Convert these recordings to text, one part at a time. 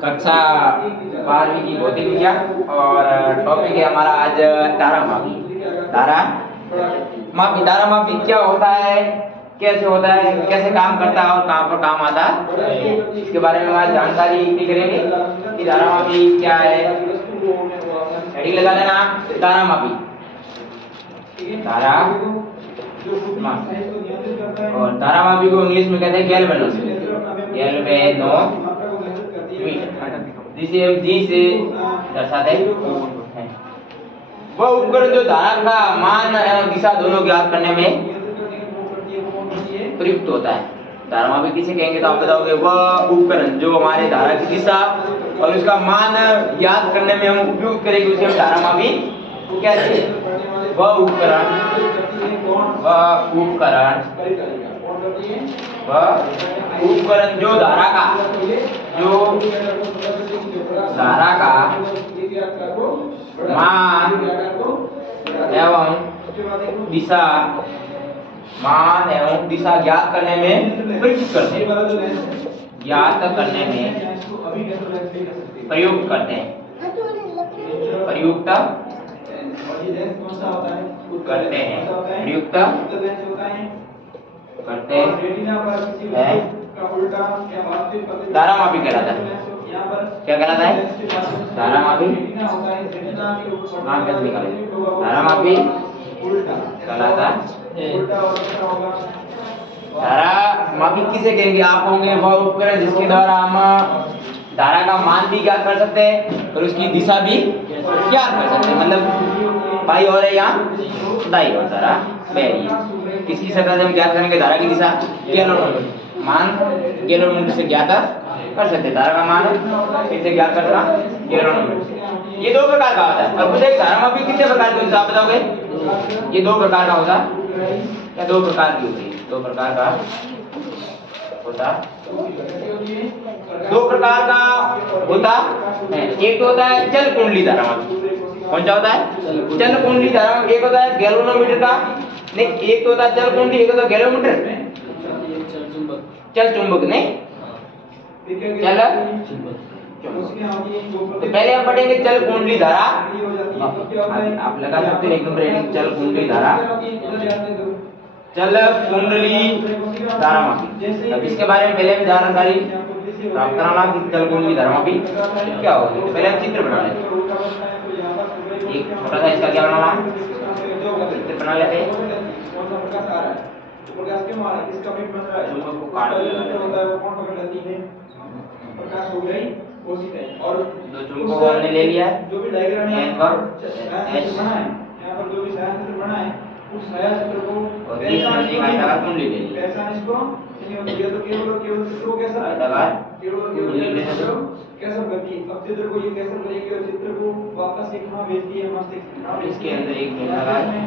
कक्षा 12वीं की भौतिक विज्ञान और टॉपिक है हमारा आज तारामापी। तारामापी क्या होता है, कैसे होता है, कैसे काम करता है और कहाँ पर काम आता है, इसके बारे में आज जानकारी इकट्ठी करेंगे कि तारामापी क्या है। हेडिंग लगा देना तारामापी, और तारामापी को इंग्लिश में कहते हैं गैल्वेनोमीटर। जिसे हम जी से दर्शाते हैं। वह उपकरण जो धारा का मान एवं दिशा दोनों ज्ञात करने में प्रयुक्त होता है। तारामापी किसे कहेंगे तो आप बताओगे, वह उपकरण जो हमारे धारा की दिशा और उसका मान ज्ञात करने में हम उपयोग करेंगे उसे हम तारामापी कहते हैं। वह उपकरण जो धारा का मान एवं दिशा ज्ञात करने में प्रयुक्त करते हैं। तारामापी कहलाता है। क्या कहलाता है? तारामापी। नाम कैसे निकाले? तारामापी कहलाता है। तारामापी किसे कहेंगे? आप होंगे वह उपकरण जिसके द्वारा हम धारा का मान भी ज्ञात कर सकते हैं और उसकी दिशा भी ज्ञात कर सकते हैं। मतलब बाई और है या दाई और धारा बह किसी सतह से हम ज्ञात करेंगे धारा की दिशा गैल्वेनोमीटर से ज्ञात कर सकते हैं। धारा का मान कैसे ज्ञात करना? गैल्वेनोमीटर। ये दो प्रकार का होता है। और कुछ एक तारामापी कितने प्रकार के होता है आप बताओगे? ये दो प्रकार का होता है या दो प्रकार की होती है? दो प्रकार का होता है। एक तो होता है चल कुंडली तारामापी। कौन सा होता है? चल कुंडली तारामापी। एक होता है गैल्वेनोमीटर का, नहीं एक तो होता है चल कुंडली, एक होता है गैल्वेनोमीटर। चल चुंबक नहीं, चल तो पहले हम पढ़ेंगे चल कुंडली धारा। आप लगा सकते हैं एक नंबर हेडिंग चल कुंडली धारा, चल कुंडली तारामापी। अब इसके बारे में पहले हम जानकारी प्राप्त कराना कि चल कुंडली तारामापी क्या होती है। पहले हम चित्र बना लेते हैं। एक छोटा सा इसका क्या बनाना, चित्र बना लेते हैं। इसका भी बन रहा है, चुंबक को काट होता है वो कौन पकड़ लेती है? प्रकाश हो गई कोशिका है। और दो चुंबक को हमने ले लिया है, जो भी डायग्राम है यहाँ पर बना है, यहाँ पर जो भी छायाचित्र बना है उस छायाचित्र को पहचान कुंडली ले ली। पहचान इसको ये तो केवल चित्र को कैसा कैसा गति। अब चित्र को ये कैसा करेगी और चित्र को वापस से कहाँ भेजती है? मस्तिष्क। इसके अंदर एक लगा है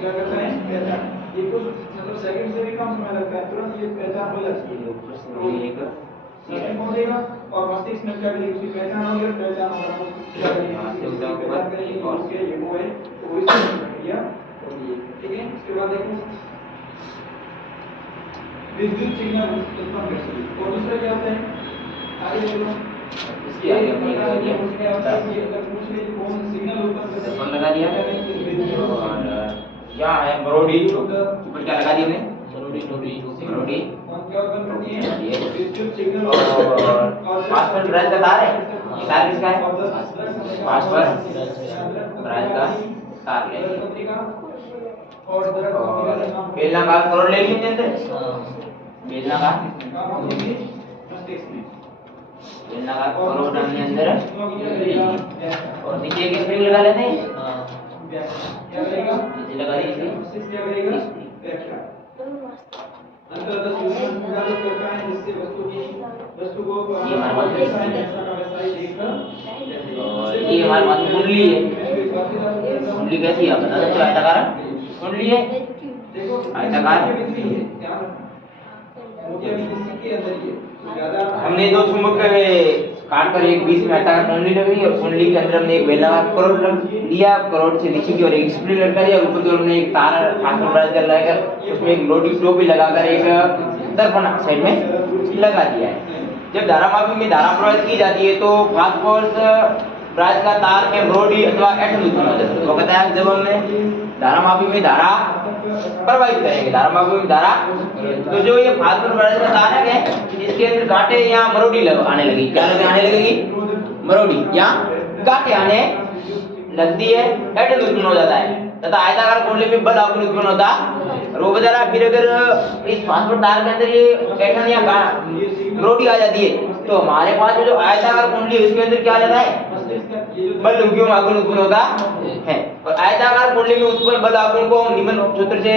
क्या करता है? पहचान। ये कुछ मतलब सेकंड से भी कम समय लगता है, तुरंत ये पहचान हो जाती है। तो एक सिस्टम हो जाएगा और मस्तिष्क में क्या करेगी? उसकी पहचान हो गई, पहचान होगा और उसके ये वो है तो इस प्रक्रिया होती है। ठीक है, इसके बाद देखो विद्युत सिग्नल उत्पन्न कर सकती है। और दूसरा क्या होता है? आगे बोलो। इसकी आगे अपनी लगा दिया, उसमें आता है ये पूछ ले कौन सिग्नल उत्पन्न कर सकता है? लगा दिया और क्या है बरोडी ऊपर क्या लगा दिया हमने? बरोडी कौन क्या उत्पन्न करती है? ये विद्युत सिग्नल। और फास्फोरस ब्रांच का तार है, ये तार किसका है? फास्फोरस ब्रांच का तार है। और बेलनाकार करोड़ ले लिए अंदर, बेलनाकार करोड़ डालने अंदर और नीचे एक स्प्रिंग लगा लेते हैं। नीचे लगा दी ये हमारे पास कुंडली है। कुंडली कैसी है बता सकते हो? आयताकार कुंडली है, आयताकार। हमने दो चुंबक काट कर एक बीच में आयताकार कुंडली लगी और कुंडली के अंदर हमने एक बेलनाकार करोड़ रख दिया। करोड़ से नीचे की ओर एक स्प्रिंग लटका दिया और ऊपर की ओर हमने एक तार फास्फोरस ब्रांच लगाकर उसमें एक लोडी टोपी लगाकर एक दर्पण साइड में लगा दिया है। जब धारामापी में धारा प्रवाहित की जाती है तो फास्फोरस ब्रांच का तार में ब्रोडी अथवा एटम उत्पन्न हो जाता है। तो कहता है जब हमने धारामापी में धारा प्रवाहित करेंगे, धारामापी में धारा, तो जो ये फास्फोरस ब्रांच का तार है इसके अंदर गांठें या मरोड़ी आने लगी। क्या आने लगेगी? मरोड़ी या गांठें आने लगती है, एटम उत्पन्न हो जाता है तथा आयताकार कुंडली में बल आघूर्ण उत्पन्न होता रो बजारा। फिर अगर इस फास्फोरस तार के अंदर ये एटम या मरोड़ी आ जाती है तो हमारे पास में जो आयताकार कुंडली है उसके अंदर क्या आ जाता है? बल आघूर्ण उत्पन्न होता है। और आयताकार कुंडली में उत्पन्न बल आघूर्ण को हम निम्न सूत्र से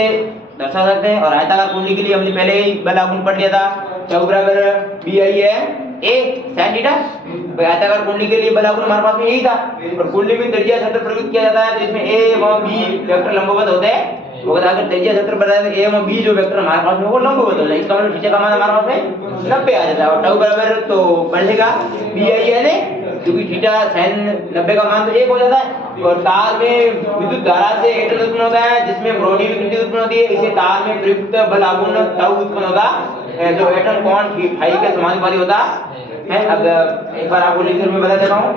दर्शा सकते हैं। और आयताकार कुंडली के लिए हमने पहले ही बल आघूर्ण पढ़ लिया था, τ बराबर BI है A sin थीटा। आयताकार कुंडली के लिए बल आघूर्ण हमारे पास में यही था। और कुंडली में त्रिज्या क्षेत्र प्रयुक्त किया जाता है तो इसमें A व B वेक्टर लंबवत होते हैं। वो अगर त्रिज्या क्षेत्र बताया तो A व B जो वेक्टर हमारे पास में वो लंबवत हो जाए, इसका मतलब थीटा का मान हमारे पास में 90 आ जाता है। और τ बराबर तो बढ़ेगा BI है क्योंकि थीटा sin 90 का मान तो 1 हो जाता है। और तार में विद्युत धारा से एटम उत्पन्न होता है जिसमें ब्रोडी विकृति उत्पन्न होती है। इसे तार में प्रयुक्त बल आघूर्ण τ उत्पन्न होता है जो एटम कोण फाई के समानुपाती होता है। अब एक बार आपको लिख कर मैं बता देता हूं।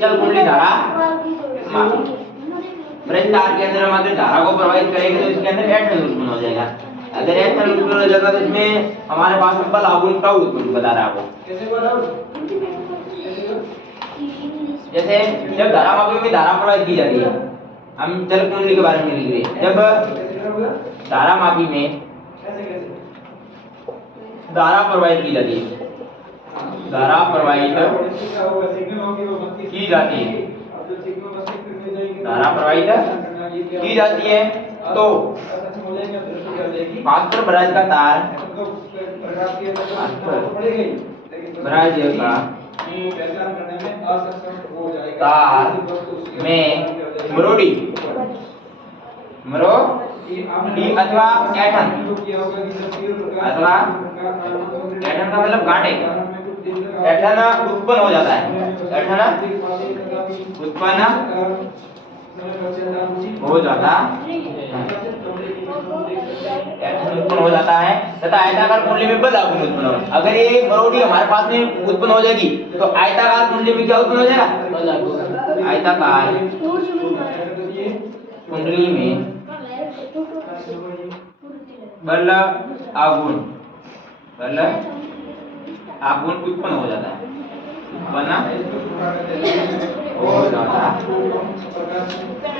चल कुंडली धारा ब्रज तार के अंदर हम धारा को प्रवाहित करेंगे तो इसके अंदर एटम उत्पन्न हो जाएगा। अगर एटम उत्पन्न हो जाएगा तो इसमें हमारे पास में बल आघूर्ण τ उत्पन्न बता रहा है आपको। जैसे जब धारामापी में धारा प्रवाहित की जाती है, हम जल कुंडली के बारे में लिख रहे हैं। जब धारामापी में धारा प्रवाहित की जाती है, धारा प्रवाहित की जाती है, धारा प्रवाहित की जाती है तो फास्फोरस ब्रांच का तार, ब्रांच का तार में मरोड़ी अथवा एटम का मतलब गांठें एटम उत्पन्न हो जाता है। एटम उत्पन्न हो जाता उत्पन्न हो जाता है तथा आयताकार कुंडली में बल आघूर्ण उत्पन्न होगा। अगर ये मरोड़ी हमारे पास में उत्पन्न हो जाएगी तो आयताकार कुंडली में क्या उत्पन्न हो जाएगा? आयताकार कुंडली में बल आघूर्ण उत्पन्न हो जाता है, उत्पन्न हो जाता है।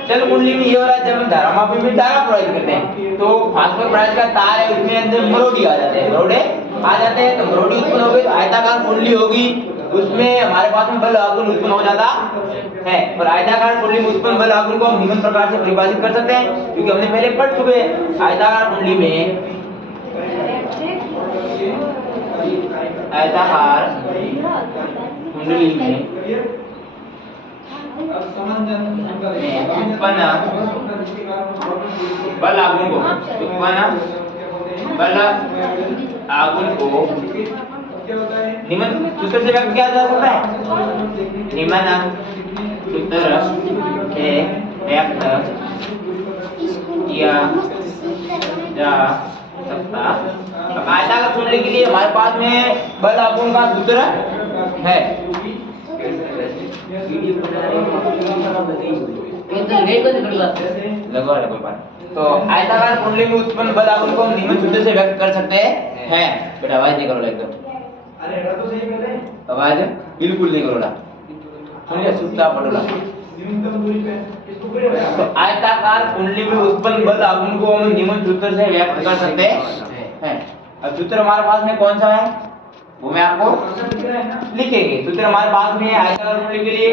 चल कुंडली में ये हो रहा है जब हम धारामापी में धारा प्रवाहित करते हैं तो फास्फोरस ब्रांच का तार है उसमें अंदर मरोड़ी आ जाते हैं, तो मरोड़ी उत्पन्न हो गई तो आयताकार कुंडली होगी उसमें हमारे पास में बल आघूर्ण उत्पन्न हो जाता है। और आयताकार कुंडली में उत्पन्न बल आघूर्ण को हम निम्न प्रकार से परिभाषित कर सकते हैं क्योंकि हमने पहले पढ़ चुके हैं। आयताकार कुंडली में उत्पन्न बल आघूर्ण को निम्न सूत्र से व्यक्त किया जा सकता है। निम्न सूत्र से व्यक्त किया जा सकता। अब आयताकार कुंडली के लिए हमारे पास में बल आघूर्ण का सूत्र है। तो आयताकार कुंडली में उत्पन्न बल आघूर्ण को हम निम्न सूत्र से व्यक्त कर सकते हैं। बेटा आवाज नहीं करो एकदम, आवाज बिल्कुल नहीं करो, सुनिए चुपचाप पढ़ो। तो आयताकार कुंडली में उत्पन्न बल आघूर्ण को हम निम्न सूत्र से व्यक्त कर सकते हैं। अब सूत्र हमारे पास में कौन सा है वो मैं आपको लिखेंगे। सूत्र हमारे पास में आयताकार कुंडली के लिए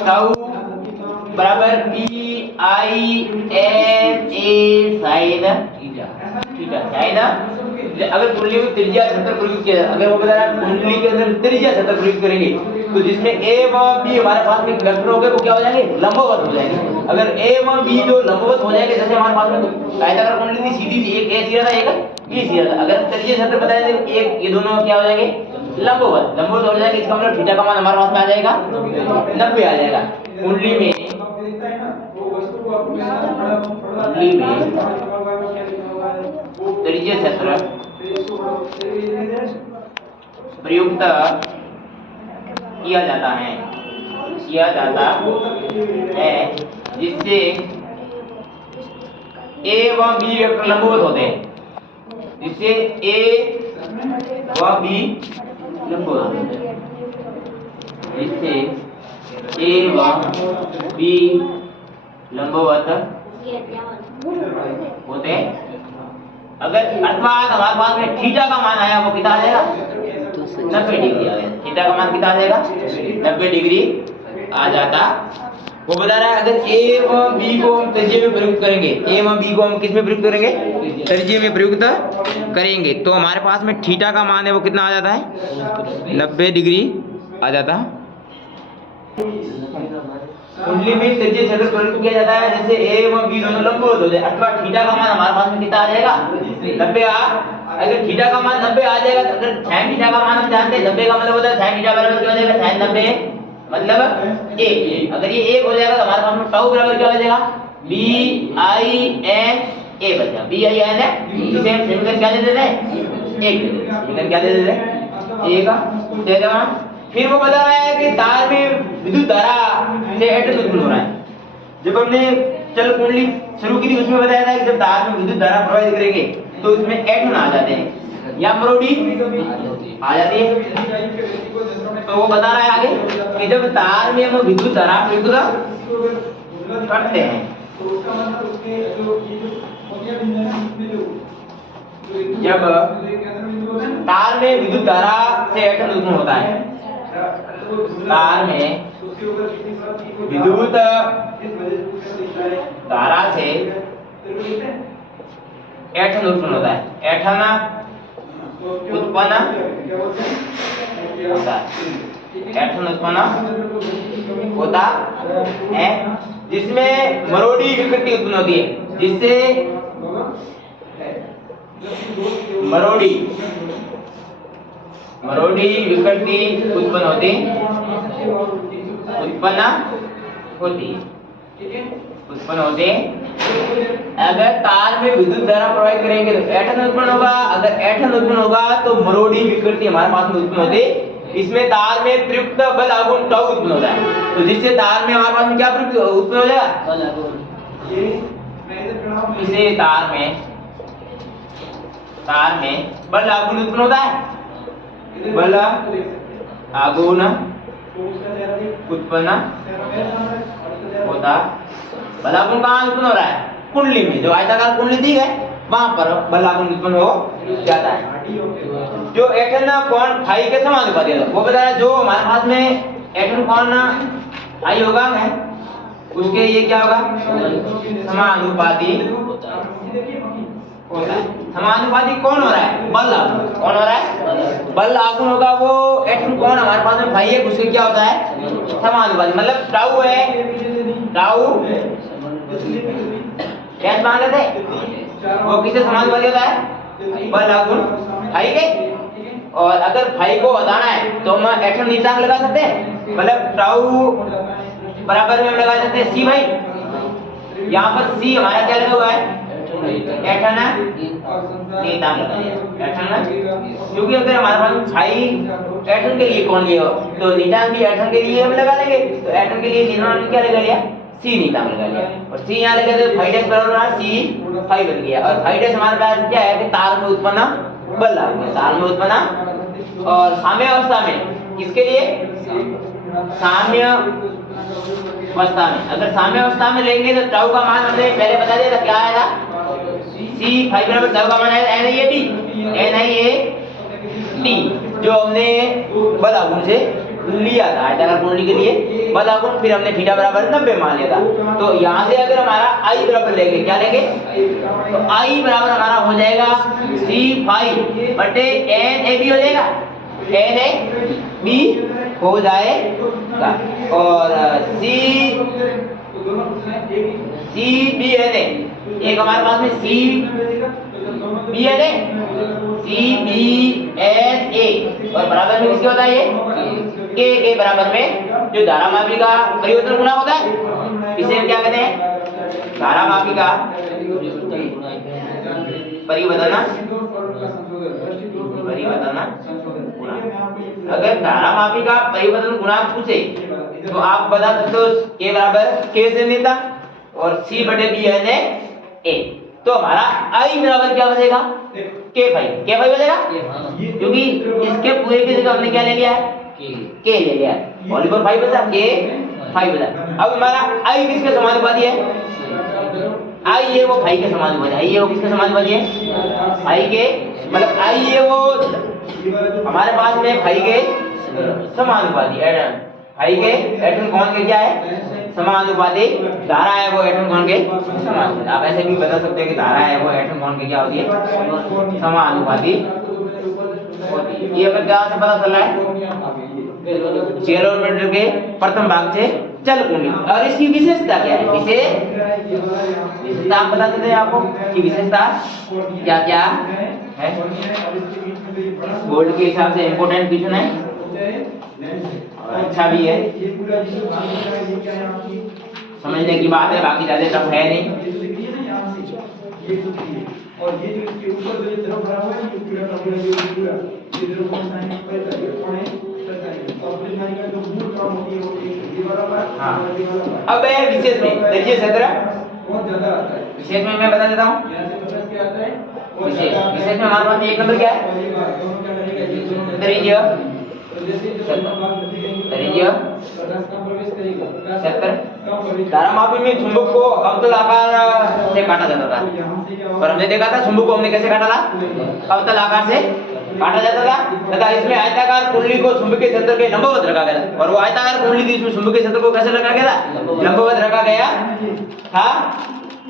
τ बराबर BI F A sin theta. अगर कुंडली में त्रिज्या क्षेत्र प्रयुक्त किया, अगर वो बता रहा है कुंडली के अंदर त्रिज्या क्षेत्र प्रयुक्त करेंगे तो जिसमें A व B हमारे पास में वेक्टर हो गए वो क्या हो जाएंगे? लंबवत हो जाएंगे। अगर A व B जो लंबवत हो जाएंगे, जैसे हमारे पास में आयताकार कुंडली थी सीधी थी, एक A सिरा था एक B सिरा था, अगर त्रिज्या क्षेत्र बताया तो एक ये दोनों क्या हो जाएंगे? लंबवत हो जाएंगे। इसका मतलब थीटा का मान हमारे पास में आ जाएगा 90 आ जाएगा। कुंडली में त्रिज्यीय क्षेत्र प्रयुक्त किया जाता है जिससे ए व बी वेक्टर लंबवत होते हैं, जिससे ए व बी लंबवत होते हैं, जिससे ए व बी लंबवत होते हैं। अगर अर्थात हमारे पास में थीटा का मान आया, वो कितना आ जाएगा? 90 डिग्री आ गया। थीटा का मान कितना आ जाएगा? 90 डिग्री आ जाता। वो बता रहा है अगर ए व बी को हम त्रिज्यीय में प्रयुक्त करेंगे, ए व बी को हम किस में प्रयुक्त करेंगे? त्रिज्यीय में प्रयुक्त करेंगे, तो हमारे पास में थीटा का मान है वो कितना आ जाता है? 90 डिग्री आ जाता। कुंडली में त्रिज्यीय क्षेत्र प्रयुक्त किया जाता है जैसे ए व बी दोनों लंबवत हो जाए, अथवा थीटा का मान हमारे पास में कितना आ जाएगा? 90 अगर थीटा का मान 90 आ जाएगा, तो अगर sin थीटा का मान हम जानते हैं 90 का मतलब होता है sin थीटा बराबर क्या हो जाएगा? sin 90 मतलब 1। अगर ये 1 हो जाएगा तो हमारे पास में टाउ बराबर क्या हो जाएगा? b i n a बचा। b i n है, इसे हम समीकरण क्या दे देते हैं? 1 समीकरण क्या दे देते हैं? 1 दे देना। फिर वो बता रहा है कि तार में विद्युत धारा से एटम उत्पन्न हो रहा है। जब हमने चल कुंडली शुरू की थी उसमें बताया था कि जब तार में विद्युत धारा प्रवाहित करेंगे तो उसमें एटम आ जाते हैं या मरोड़ी आ जाती है। तो वो बता रहा है आगे कि जब तार में हम विद्युत धारा प्रयुक्त करते हैं, जब तार में विद्युत धारा से एटम उत्पन्न होता है, तार में विद्युत धारा से एटम उत्पन्न होता है, एटम उत्पन्न होता है, एटम उत्पन्न होता है जिसमें मरोड़ी विकृति उत्पन्न होती है, जिससे मरोड़ी विकृति उत्पन्न होती है। अगर तार में विद्युत धारा प्रवाहित करेंगे तो एटम उत्पन्न होगा। अगर एटम उत्पन्न होगा तो मरोड़ी विकृति हमारे पास में उत्पन्न होती है। इसमें तार में प्रयुक्त बल आघूर्ण टाउ उत्पन्न होता है, तो जिससे तार में हमारे पास में क्या प्रयुक्त उत्पन्न हो जाएगा? इसे तार में बल आघूर्ण उत्पन्न होता है, बल आघूर्ण उत्पन्न होता। बल आघूर्ण कहाँ उत्पन्न हो रहा है? कुंडली में, जो आयताकार कुंडली दी है वहां पर बल आघूर्ण उत्पन्न हो जाता है, जो एटम कोण फाई के समानुपाती है। वो बता रहा है जो हमारे पास में एटम कोण फाई होगा है उसके ये क्या होगा? समानुपाती होता है। समानुपाती कौन हो रहा है? बल आघूर्ण। कौन हो रहा है? बल आघूर्ण होगा। वो एटम कोण हमारे पास में फाई है उसके क्या होता है? समानुपाती। मतलब टाउ है, टाउ क्या मान लेते हैं वो किससे समानुपाती होता है? बल आघूर्ण फाई के। और अगर फाई को हटाना है तो हम एटम नीचांक लगा सकते हैं, मतलब टाउ बराबर में हम लगा सकते हैं सी भाई। यहाँ पर सी हमारा क्या लगा हुआ है? एटम नीचांक लगा दिया, एटम, क्योंकि अगर हमारे पास फाई एटम के लिए कौन लिया हो तो नीचांक भी एटम के लिए हम लगा लेंगे। तो एटम के लिए नीचांक क्या लगा लिया? सी नीचांक लगा लिया। और सी यहाँ लगा तो फाई डैश बराबर सी फाई बन गया। और फाई डैश हमारे पास क्या है कि तार में उत्पन्न बल आघूर्ण, तार में उत्पन्न। और साम्य अवस्था में किसके लिए? साम्य अवस्था में। अगर साम्य अवस्था में लेंगे तो टाउ का मान हमने पहले बता दिया था, क्या आएगा? सी फाई बराबर टाउ का मान आएगा NiAd, जो हमने बल आघूर्ण से लिया था आयताकार कुंडली के लिए बल आघूर्ण। फिर हमने थीटा बराबर 90 मान लिया था। तो यहाँ से अगर हमारा आई बराबर लेंगे, क्या लेंगे? तो आई बराबर हमारा हो जाएगा सी फाई बटे NAB हो जाएगा, NAB हो जाएगा। और CBNA एक हमारे पास में CBNA और बराबर में किसके होता है? ये के बराबर में जो धारामापी का परिवर्तन गुणांक होता है, इसे हम क्या कहते हैं? धारामापी का परिवर्तन अगर धारामापी का परिवर्तन गुणांक पूछे तो आप बता सकते हो k बराबर k से नेता और c बटे b है a। तो हमारा i बराबर क्या बचेगा k भाई बचेगा, क्योंकि इसके पूरे की जगह हमने क्या ले लिया है k ले लिया है। वॉल्यूम 5 बचा, k 5 बचा। अब हमारा i किसके समानुपाती है, i ये वो 5 के समानुपाती है। i ये वो किसके समानुपाती है, i के मतलब i ये वो हमारे पास में 5 के समानुपाती है। 5 के एटम कौन के क्या है समानुपाती, धारा है वो एटम कौन के समानुपाती। आप ऐसे भी बता सकते हैं कि धारा है वो एटम कौन के क्या होती है समानुपाती होती है। ये हमें क्या से पता चल रहा है, कैलोरीमीटर के प्रथम भाग से चल कुंडली। और इसकी विशेषता क्या है, विशेषता आप बता सकते हैं आपको कि विशेषता क्या क्या है। बोर्ड के हिसाब से इंपोर्टेंट क्वेश्चन है और अच्छा भी है, समझने की बात है, बाकी ज्यादा टफ है नहीं। और ये जो इसके ऊपर जो ये द्रव भरा हुआ है ये पूरा का पूरा ये द्रव कौन सा है पर कौन है और परिमाणी का जो मूल क्रम होती है वो ये वाला पार्ट ये वाला पार्ट। अब है विशेष में त्रिज्यीय क्षेत्र बहुत ज्यादा आता है। विशेष में मैं बता देता हूं, यहां से 50 क्या आता है विशेष में हमारे पास एक नंबर क्या है दोनों क्या लगेगा ये दोनों त्रिज्यीय तो जैसे जो भाग बचेगा त्रिज्यीय 50 का प्रवेश करेगा 70। धारामापी में चुंबक को अवतल आकार से काटा जाता था, पर हमने देखा था चुंबक को हमने कैसे काटा था, अवतल आकार से काटा जाता था तथा इसमें आयताकार कुंडली को चुंबकीय क्षेत्र के लंबवत रखा गया था। और वो आयताकार कुंडली थी, इसमें चुंबकीय क्षेत्र को कैसे रखा गया था, लंबवत रखा गया था।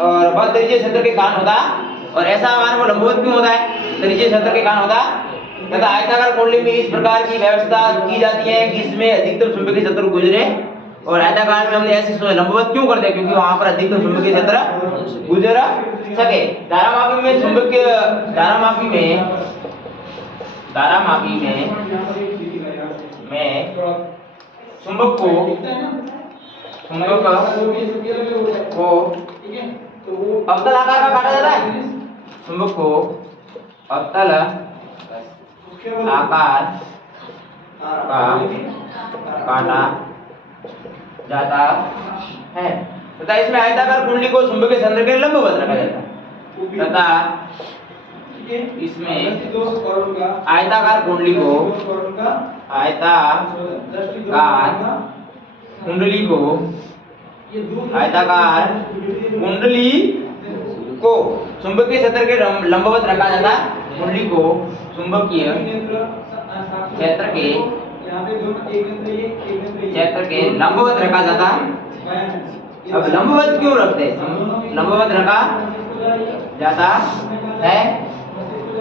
और वह त्रिज्यीय क्षेत्र के कारण होता, और ऐसा हमारे को लंबवत क्यों होता है, त्रिज्यीय क्षेत्र के कारण होता तथा आयताकार कुंडली में इस प्रकार की व्यवस्था की जाती है कि इसमें अधिकतम चुंबकीय क्षेत्र गुजरे। और आयताकार में हमने ऐसे लंबवत क्यों करते हैं, क्योंकि वहां पर अधिकतम चुंबकीय क्षेत्र गुजर सके। धारामापी में चुंबकीय धारामापी में चुंबक को अवतल आकार का काटा जाता है, चुंबक को अवतल आकार का काटा जाता है तथा इसमें आयताकार कुंडली को चुंबकीय क्षेत्र के लंबवत रखा जाता है तथा इसमें आयताकार कुंडली को चुंबकीय क्षेत्र के लंबवत रखा जाता है। कुंडली को चुंबकीय क्षेत्र के लंबवत रखा जाता है। अब लंबवत क्यों रखते हैं, लंबवत रखा जाता है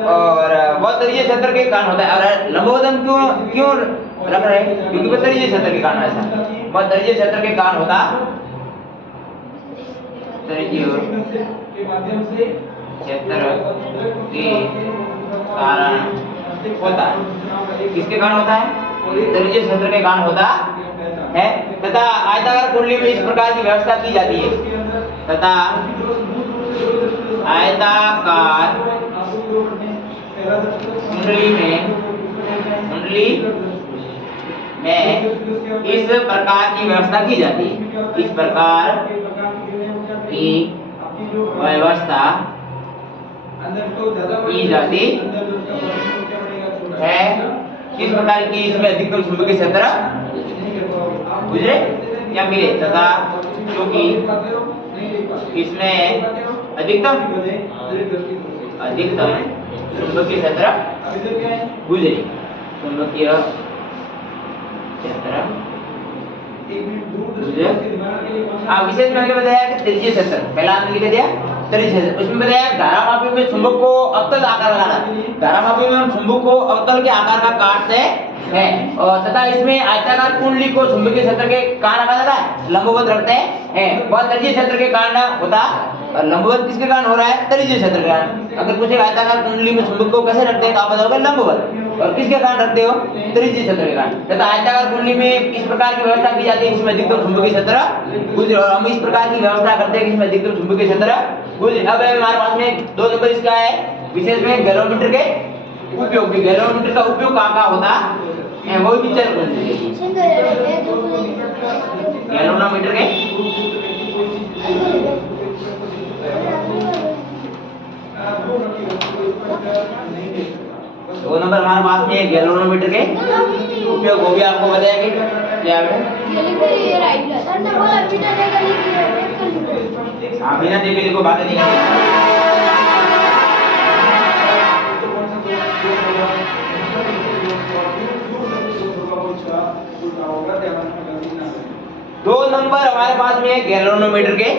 और वह त्रिज्यीय क्षेत्र के कारण होता है। और लंबवत हम क्यों रख रहे हैं, क्योंकि वह त्रिज्यीय क्षेत्र के कारण ऐसा, वह त्रिज्यीय क्षेत्र के कारण होता, त्रिज्यीय क्षेत्र के कारण होता है। किसके कारण होता है, त्रिज्यीय क्षेत्र के कारण होता है तथा आयताकार कुंडली में इस प्रकार की व्यवस्था की जाती है तथा आयताकार कुंडली में इस प्रकार की व्यवस्था की जाती है, इस प्रकार की व्यवस्था की जाती है। किस प्रकार की, इसमें अधिकतम चुंबकीय क्षेत्र गुजरे या मिले तथा क्योंकि इसमें अधिकतम चुंबकीय क्षेत्र गुजरे, चुंबकीय क्षेत्र विशेष में हमने बताया कि त्रिज्यीय क्षेत्र, पहला हमने लिख दिया त्रिज्यीय क्षेत्र, उसमें बताया धारामापी में चुंबक को अवतल आकार का काटना, धारामापी में हम चुंबक को अवतल के आकार का काटते हैं और तथा इसमें आयताकार कुंडली को चुंबकीय क्षेत्र के कारण रखा जाता है, लंबवत रखते हैं, वह त्रिज्यीय क्षेत्र के कारण होता और लंबवत किसके कारण हो रहा है? त्रिज्यीय क्षेत्र के कारण। अगर पूछे आयताकार कुंडली में चुंबक को कैसे रखते हैं तो आप बताओगे लंबवत। और किसके कारण रखते हो? त्रिज्यीय क्षेत्र के कारण। तो आयताकार कुंडली में इस प्रकार की व्यवस्था की जाती है जिसमें अधिकतम चुंबकीय क्षेत्र गुजरे, और हम इस प्रकार की व्यवस्था करते हैं जिसमें अधिकतम चुंबकीय क्षेत्र गुजरे। अब हमारे पास में 2 नंबर इसका है, विशेष में गैल्वेनोमीटर के उपयोग। भी गैल्वेनोमीटर का उपयोग कहाँ होता है? वो भी चल गैल्वेनोमीटर के 2 नंबर हमारे पास में गैल्वेनोमीटर के उपयोग, वो भी आपको बताएंगे क्या है। आप बिना देखे देखो बातें नहीं करते। 2 नंबर हमारे पास में है गैल्वेनोमीटर के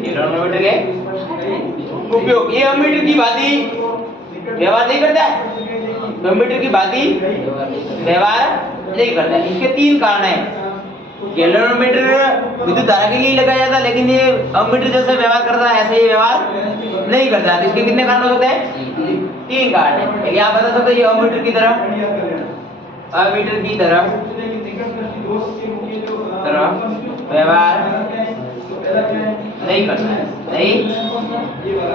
गैल्वेनोमीटर के उपयोग। ये अमीटर की भांति व्यवहार नहीं करता है, अमीटर की भांति व्यवहार नहीं करता है। इसके 3 कारण हैं। गैल्वेनोमीटर विद्युत धारा के लिए लगाया जाता है, लेकिन ये अमीटर जैसा व्यवहार करता है, ऐसा ये व्यवहार नहीं करता है। इसके कितने कारण हो सकते हैं? 3 कारण हैं। क्या आप बता सकते हैं? ये अमीटर की तरह व्यवहार नहीं करता है, नहीं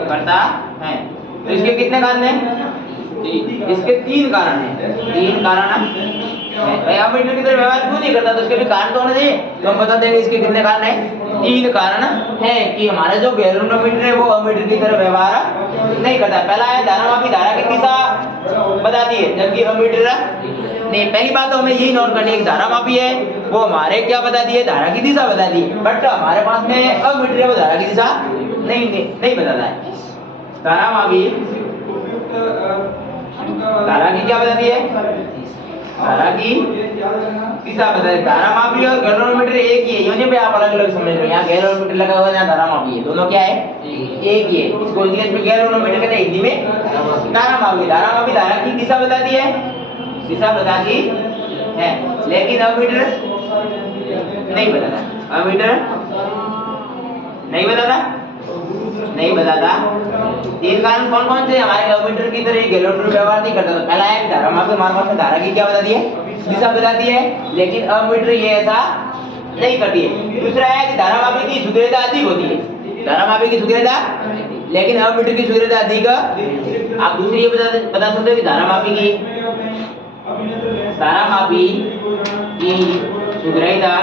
करता है। तो इसके कितने कारण हैं? इसके 3 कारण हैं। 3 कारण है। अमीटर की तरह व्यवहार क्यों नहीं करता? तो इसके भी कारण तो होने चाहिए। तो हम बता देंगे इसके कितने कारण हैं। 3 कारण है कि हमारा जो गैल्वेनोमीटर है वो अमीटर की तरह व्यवहार नहीं करता। पहला है धारामापी धारा की दिशा बताती है, जबकि अमीटर नहीं। पहली बात तो हमें यही नोट करनी है कि धारामापी है वो हमारे क्या बताती है? धारा की दिशा बताती है। बट हमारे पास में अमीटर है वो धारा की दिशा नहीं बताता है। धारामापी धारा की क्या बताती है? धारा की दिशा बताती है। धारामापी और गैल्वेनोमीटर एक ही है, यूं नहीं पे आप अलग अलग समझ रहे हो। यहाँ गैल्वेनोमीटर लगा हुआ है, यहाँ धारामापी है, दोनों क्या है? एक ही है। इसको इंग्लिश में गैल्वेनोमीटर कहते हैं, हिंदी में धारामापी। धारामापी धारा की दिशा बताती है, दिशा बताती है, लेकिन अमीटर नहीं बताता। अमीटर नहीं बताता। 3 कारण कौन कौन से? हमारे अमीटर की तरह गैल्वेनोमीटर व्यवहार नहीं करता। तो पहला है धारामापी हमारे पास में धारा की क्या बताती है? दिशा बताती है, लेकिन अमीटर ये ऐसा नहीं करती है। दूसरा है कि धारामापी की शुद्धता अधिक होती है। धारामापी की शुद्धता, लेकिन अमीटर की शुद्धता अधिक। आप दूसरी ये बता सकते हो कि धारामापी की शुद्धता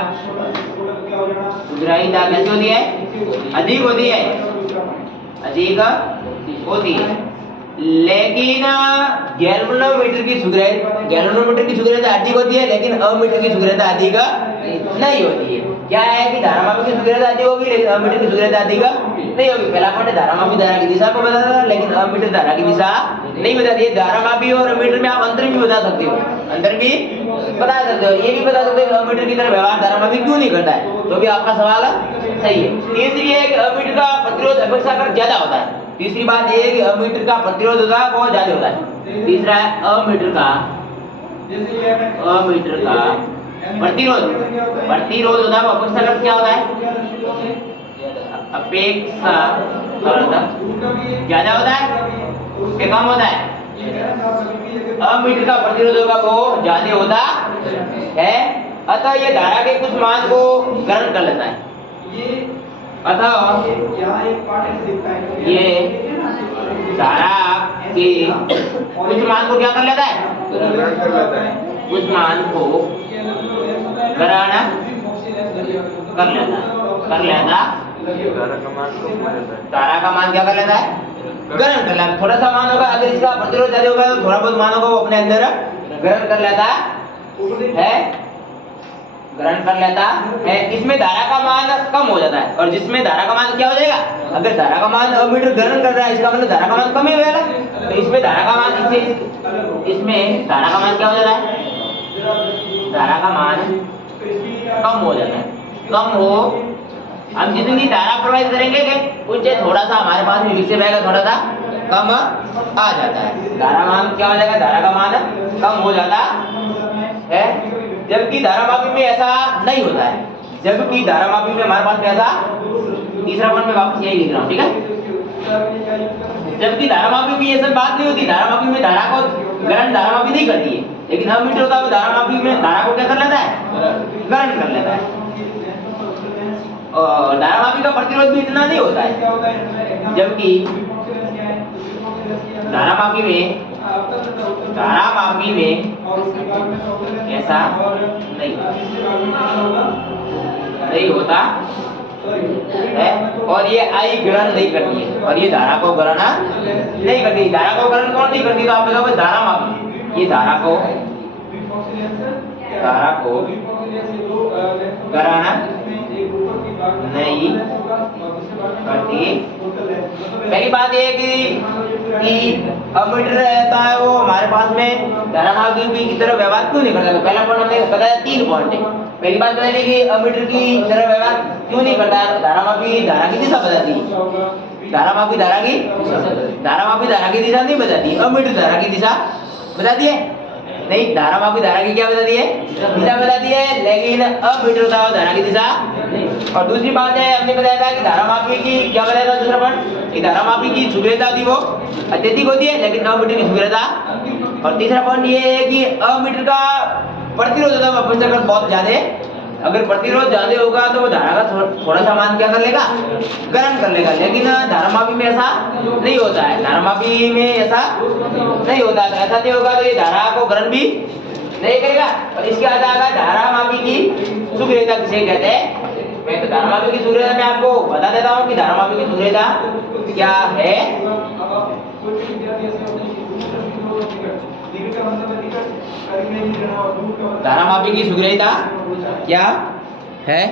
कैसी होती है? अधिक होती है, अधिक होती है। लेकिन गैल्वेनोमीटर की शुद्धता अधिक होती है, लेकिन अमीटर की शुद्धता अधिक नहीं होती है। क्या है कि धारामापी की शुद्धता अधिक होगी, लेकिन अमीटर की शुद्धता अधिक नहीं होगी। पहला पॉइंट धारामापी धारा की दिशा को बताता है, लेकिन अमीटर धारा की दिशा नहीं बताती है। धारामापी और अमीटर में आप अंतर भी बता सकते हो, अंतर भी बता सकते हो। ये भी बता सकते हो कि अमीटर की तरह व्यवहार धारामापी क्यों नहीं करता है, तो भी आपका सवाल सही है। तीसरी है कि अमीटर का प्रतिरोध अपेक्षाकृत ज्यादा होता है। तीसरी बात ये है कि अमीटर का प्रतिरोध होता है बहुत ज्यादा होता है। तीसरा है अमीटर का प्रतिरोध होता है वो अपेक्षाकृत क्या होता है? अपेक्षाकृत ज्यादा होता है, उसके कम होता है। अमीटर का प्रतिरोध होगा वो ज्यादा होता है, अतः ये धारा के कुछ मान को ग्रहण कर लेता है। अतः ये धारा के कुछ मान को क्या कर लेता है? कुछ मान को ग्रहण कर लेता। धारा का मान क्या कर लेता है? ग्रहण कर लेता। थोड़ा सा मान होगा, अगर इसका प्रतिरोध ज्यादा होगा तो थोड़ा बहुत मान होगा वो अपने अंदर ग्रहण कर लेता है, ग्रहण कर लेता है। इसमें धारा का मान कम हो जाता है, और जिसमें धारा का मान क्या हो जाएगा? अगर धारा का मान अमीटर ग्रहण कर रहा है, इसका मतलब धारा का मान कम ही हो जाएगा। तो इसमें धारा का मान इसमें धारा का मान क्या हो जाता है? धारा का मान कम हो जाता है। कम हो, हम जितनी धारा प्रवाहित करेंगे उससे थोड़ा सा हमारे पास में विक्षेप आएगा, थोड़ा सा कम आ जाता है। धारा मान क्या हो जाएगा, धारा का मान कम हो जाता है, जबकि धारामापी में ऐसा नहीं होता है। जबकि धारामापी में हमारे पास ऐसा, तीसरा वन में वापस यही लिख रहा हूँ, ठीक है। जबकि धारामापी में ये सब बात नहीं होती। धारामापी में धारा को ग्रहण धारामापी नहीं करती है, लेकिन अमीटर होता है धारामापी में धारा को क्या कर लेता है, ग्रहण कर लेता है। और धारामापी का प्रतिरोध भी इतना नहीं होता है, जबकि धारामापी में ऐसा नहीं होता है, और ये आई ग्रहण नहीं करती है, और ये धारा को ग्रहण नहीं करती। धारा को ग्रहण कौन नहीं करती, तो आप बताओ धारामापी। ये धारा को ग्रहण नहीं करती। पहली बात ये कि अमीटर रहता है वो हमारे पास में धारामापी की तरह व्यवहार क्यों नहीं करता। तो पहला पॉइंट हमने बताया, 3 पॉइंट है। पहली बात बताई थी कि अमीटर की तरह व्यवहार क्यों नहीं करता। धारामापी धारा की दिशा बताती है, धारामापी धारा की दिशा नहीं बताती, अमीटर धारा की दिशा बताती है नहीं। धारामापी धारा की क्या बताती है, दिशा बताती है, लेकिन अमीटर होता है धारा की दिशा। और दूसरी बात है, हमने बताया था कि धारामापी की क्या बताया था, दूसरा पॉइंट कि धारामापी की शुभ्रता थी वो अत्यधिक होती है, लेकिन अमीटर की शुभ्रता। और तीसरा पॉइंट ये है कि अमीटर का प्रतिरोध होता है अपेक्षाकृत बहुत ज्यादा। अगर प्रतिरोध ज्यादा होगा तो वो धारा का थोड़ा सा मान क्या कर लेगा, ग्रहण कर लेगा, लेकिन धारामापी में ऐसा नहीं होता है। धारामापी में ऐसा नहीं होता है, ऐसा नहीं होगा तो ये धारा को ग्रहण भी नहीं करेगा। और इसके आधार धारामापी की शुभ्रता किसे कहते हैं। मैं तो धारामापी की शुभ्रता मैं आपको बता देता हूँ कि धारामापी की शुभ्रता क्या है। धारामापी की शुभ्रता क्या है।